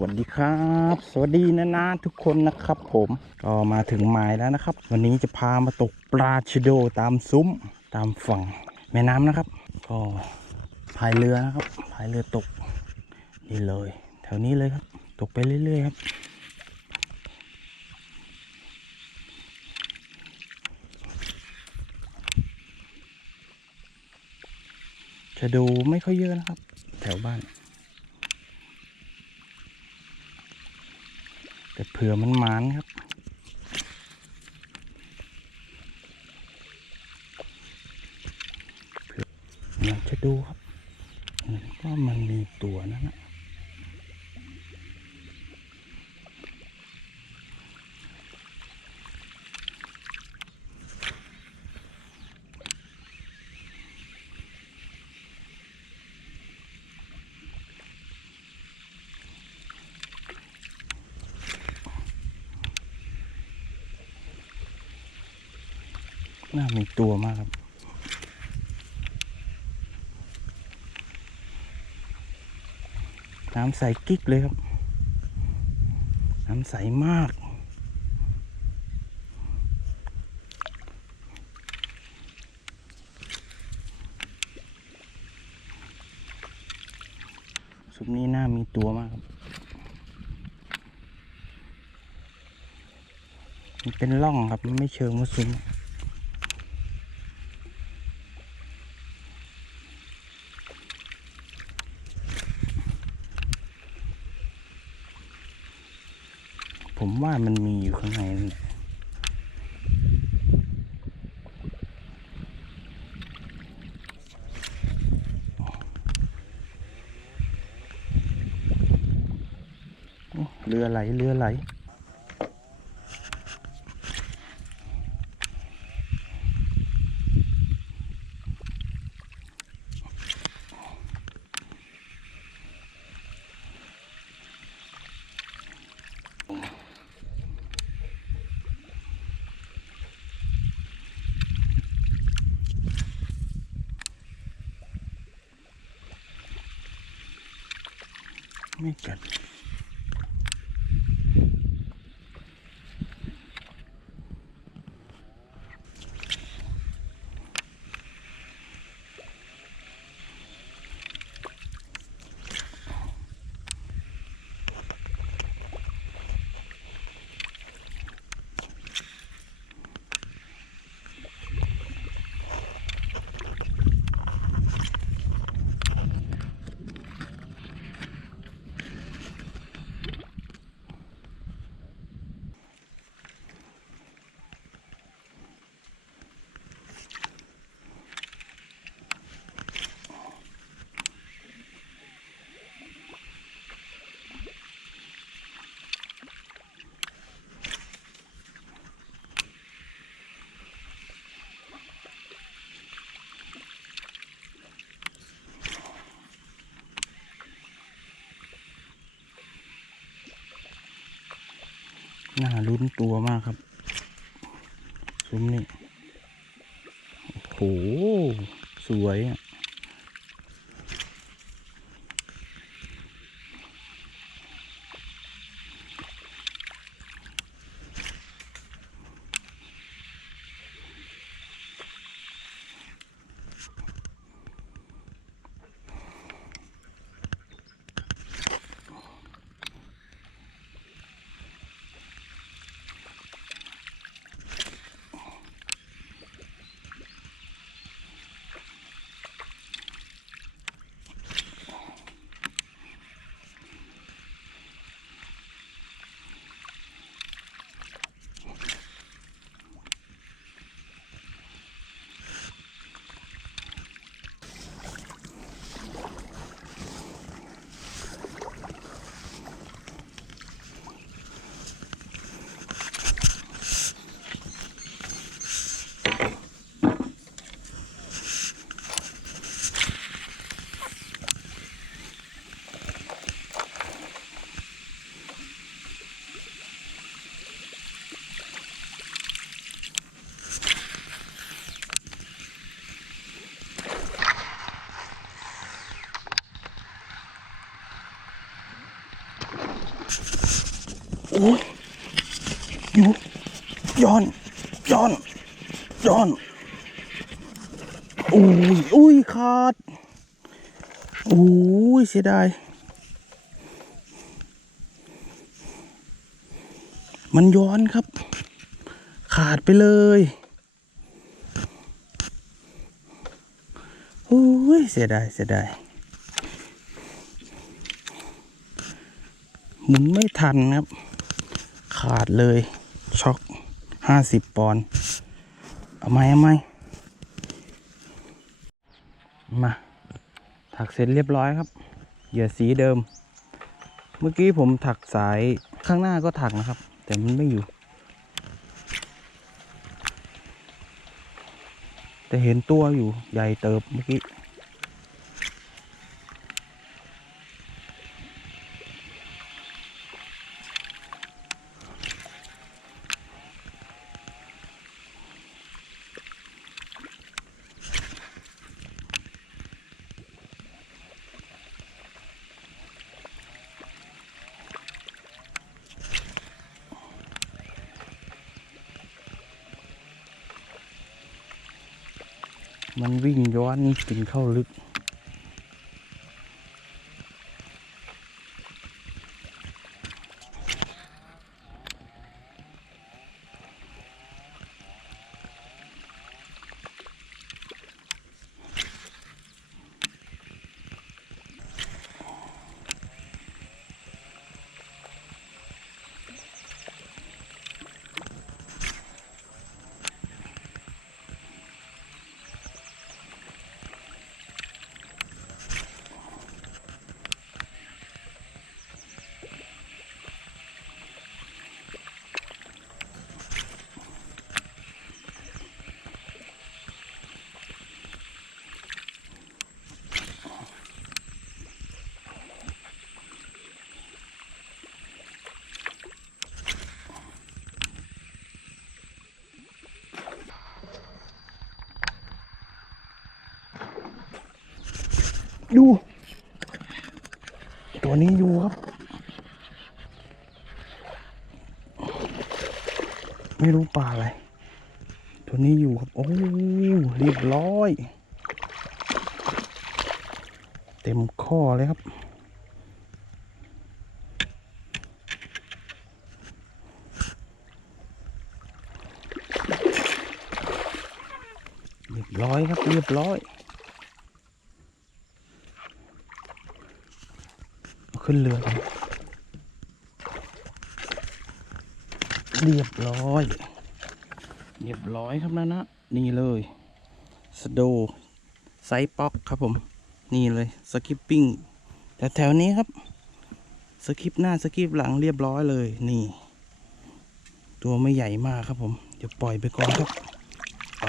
วัสดีครับ สวัสดีนะนะทุกคนนะครับ ผมก็มาถึงหมายแล้วนะครับ วันนี้จะพามาตกปลาชโดตามซุ้มตามฝั่งแม่น้ำนะครับ ก็พายเรือนะครับพายเรือตกนี่เลย แถวนี้เลยครับ ตกไปเรื่อยๆครับชะโดไม่ค่อยเยอะนะครับ แถวบ้าน แต่เผื่อมันมานครับเผื่ออยากจะดูครับเหมือนว่ามันมีตัวนั่นนะ น่ามีตัวมากครับ น้ำใสกิ๊กเลยครับ น้ำใสมาก สุปนี้น่ามีตัวมากครับมันเป็นร่องครับ มันไม่เชิงว่าซุ้มว่ามันมีอยู่ข้างในนั่นแหละโอ้ เรือไหลเรือไหล ไม่กัด น่าลุ้นตัวมากครับซุ้มนี่โอ้โห สวยอะ น โอ้ยอยู่ย้อนย้อนย้อนโอ้ยอุ้ยขาดโอ้ยเสียดายมันย้อนครับ ขาดไปเลยโอ้ยเสียดายเสียดายหมุนไม่ทันครับ ขาดเลย ช็อกห้าสิบปอนด์เอาไหมเอาไหมมา ถักเสร็จเรียบร้อยครับ เหยื่อสีเดิม เมื่อกี้ผมถักสายข้างหน้าก็ถักนะครับ แต่มันไม่อยู่ แต่เห็นตัวอยู่ใหญ่เติบเมื่อกี้ มันวิ่งย้อนกินเข้าลึก ดู ตัวนี้อยู่ครับ ไม่รู้ปลาอะไร ตัวนี้อยู่ครับ โอ้เรียบร้อย เต็มข้อเลยครับเรียบร้อยครับเรียบร้อย เอา ขึ้นเรือกันเรียบร้อย เรียบร้อยครับนะนะ นี่เลยสโดไซป๊อกครับผม นี่เลยสกิปปิ้งแต่แถวนี้ครับ สกิปหน้าสกิปหลังเรียบร้อยเลย นี่ ตัวไม่ใหญ่มากครับผม เดี๋ยวปล่อยไปก่อนครับไป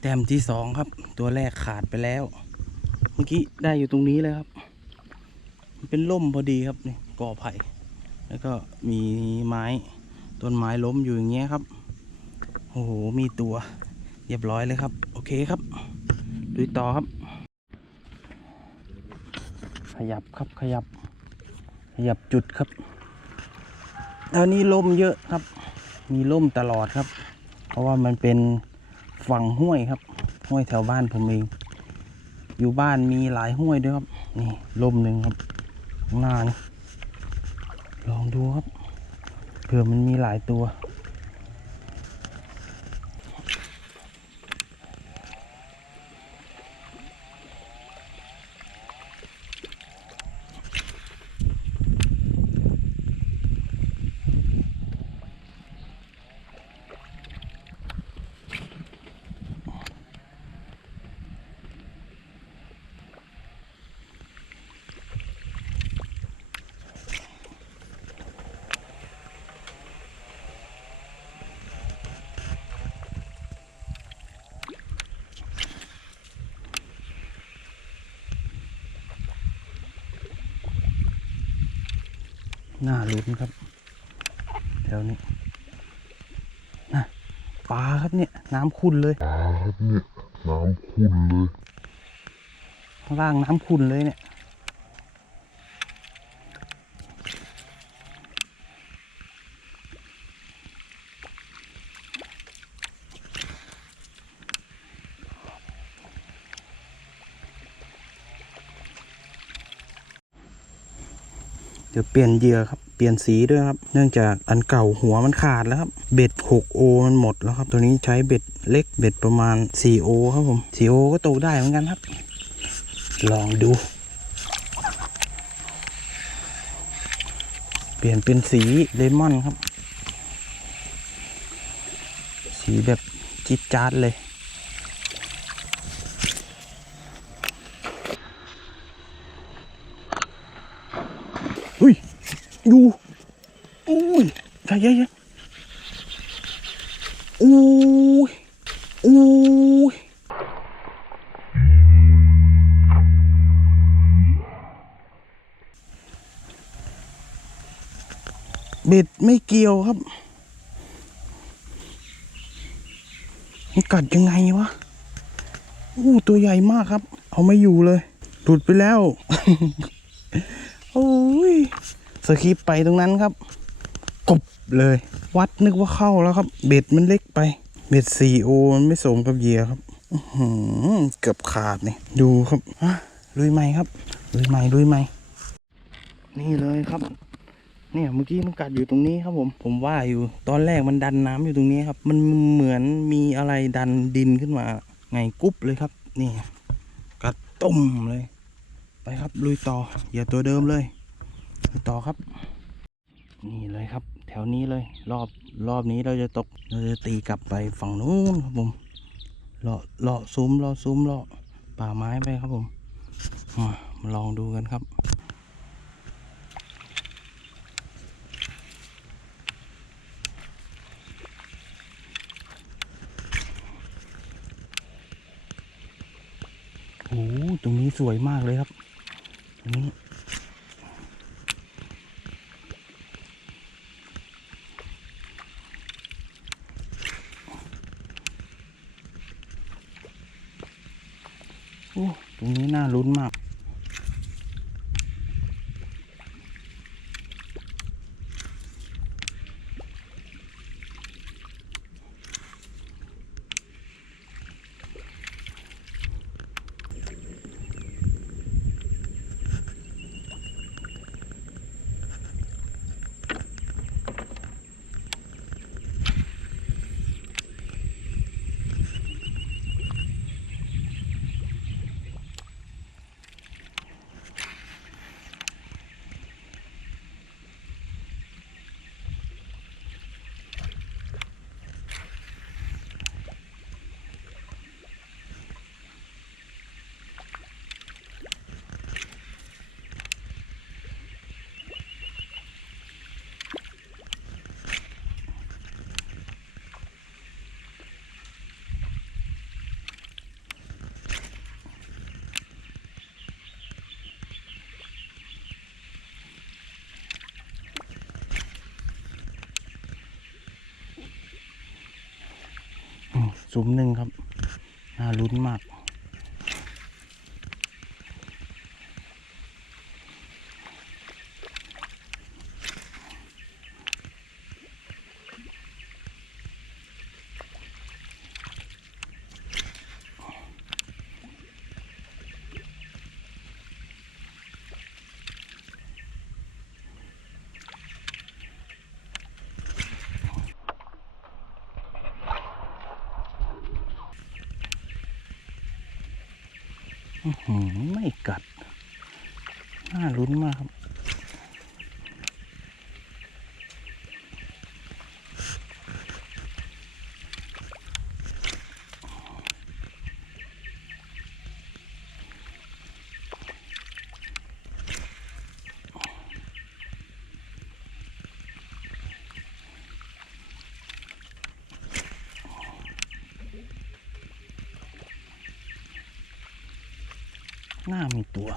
แต้มที่สองครับ ตัวแรกขาดไปแล้ว เมื่อกี้ได้อยู่ตรงนี้เลยครับมันเป็นล่มพอดีครับนี่กอไผ่ แล้วก็มีไม้ต้นไม้ล้มอยู่อย่างเงี้ยครับ โอ้โห มีตัวเรียบร้อยเลยครับ โอเคครับดูต่อครับ ขยับครับขยับ ขยับจุดครับแถวนี้ลมเยอะครับ มีล่มตลอดครับ เพราะว่ามันเป็นฝั่งห้วยครับ ห้วยแถวบ้านผมเอง อยู่บ้านมีหลายห้วยด้วยครับ นี่ล่มหนึ่งครับข้างหน้านี่ลองดูครับเผื่อมันมีหลายตัว น่าลุ้นครับแถวนี้นะปลาครับเนี่ย น้ำขุ่นเลยปลาครับเนี่ยน้ำขุ่นเลยข้างล่างน้ำขุ่นเลยเนี่ย ดี๋ยวเปลี่ยนเหยื่อครับเปลี่ยนสีด้วยครับ เนื่องจากอันเก่าหัวมันขาดแล้วครับ เบ็ด 6O มันหมดแล้วครับ ตัวนี้ใช้เบ็ดเล็กเบ็ดประมาณ 4O ครับผม 4O ก็ตได้เหมือนกันครับ ลองดู เปลี่ยนเป็นสีเลมอนครับ สีแบบจิ๊ดจ๊าดเลย อยู่อุ้ยใช่ใช่ใช่อุ้ยอุ้ยเบ็ดไม่เกี่ยวครับมันกัดยังไงวะอู้ตัวใหญ่มากครับ เอาไม่อยู่เลยหลุดไปแล้ว สคริปไปตรงนั้นครับกบเลย วัดนึกว่าเข้าแล้วครับ เบ็ดมันเล็กไป เบ็ดสี่โอมันไม่สมกับเหยื่อครับอื้อหือเกือบขาดเนี่ยดูครับฮะลุยใหม่ครับลุยใหม่ลุยใหม่ นี่เลยครับ เนี่ยเมื่อกี้มันกัดอยู่ตรงนี้ครับผม ผมว่าอยู่ ตอนแรกมันดันน้ำอยู่ตรงนี้ครับ มันเหมือนมีอะไรดันดินขึ้นมา ไงกุ๊บเลยครับ นี่กัดตุ่มเลย ไปครับลุยต่ออย่าตัวเดิมเลย ต่อครับ นี่เลยครับ แถวนี้เลย รอบรอบนี้เราจะตกเราจะตีกลับไปฝั่งนู้นครับผมเลาะเลาะซุ้มเลาะซุ้มเลาะป่าไม้ไปครับผมมามาลองดูกันครับโอ้โหตรงนี้สวยมากเลยครับตรงนี้ ตรงนี้น่าลุ้นมาก อืม ซุ้มหนึ่งครับ น่าลุ้นมาก ไม่กัด น่าลุ้นมากครับ หน้ามีตัว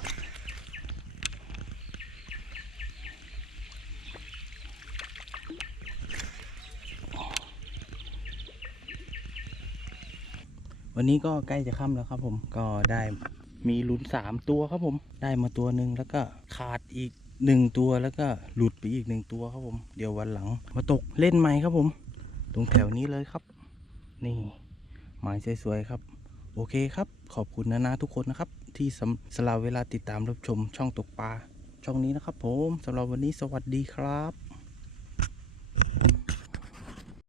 วันนี้ก็ใกล้จะค่ำแล้วครับผมก็ได้มีลุ้นสามตัวครับผม ได้มาตัวหนึ่งแล้วก็ขาดอีกหนึ่งตัวแล้วก็หลุดไปอีกหนึ่งตัวครับผม เดี๋ยววันหลังมาตกเล่นใหม่ครับผม ตรงแถวนี้เลยครับ นี่หมายสวยๆครับ โอเคครับ ขอบคุณนะนะทุกคนนะครับ ที่สำสลาเวลาติดตามรับชมช่องตกปลาช่องนี้นะครับผมสำหรับวันนี้สวัสดีครับ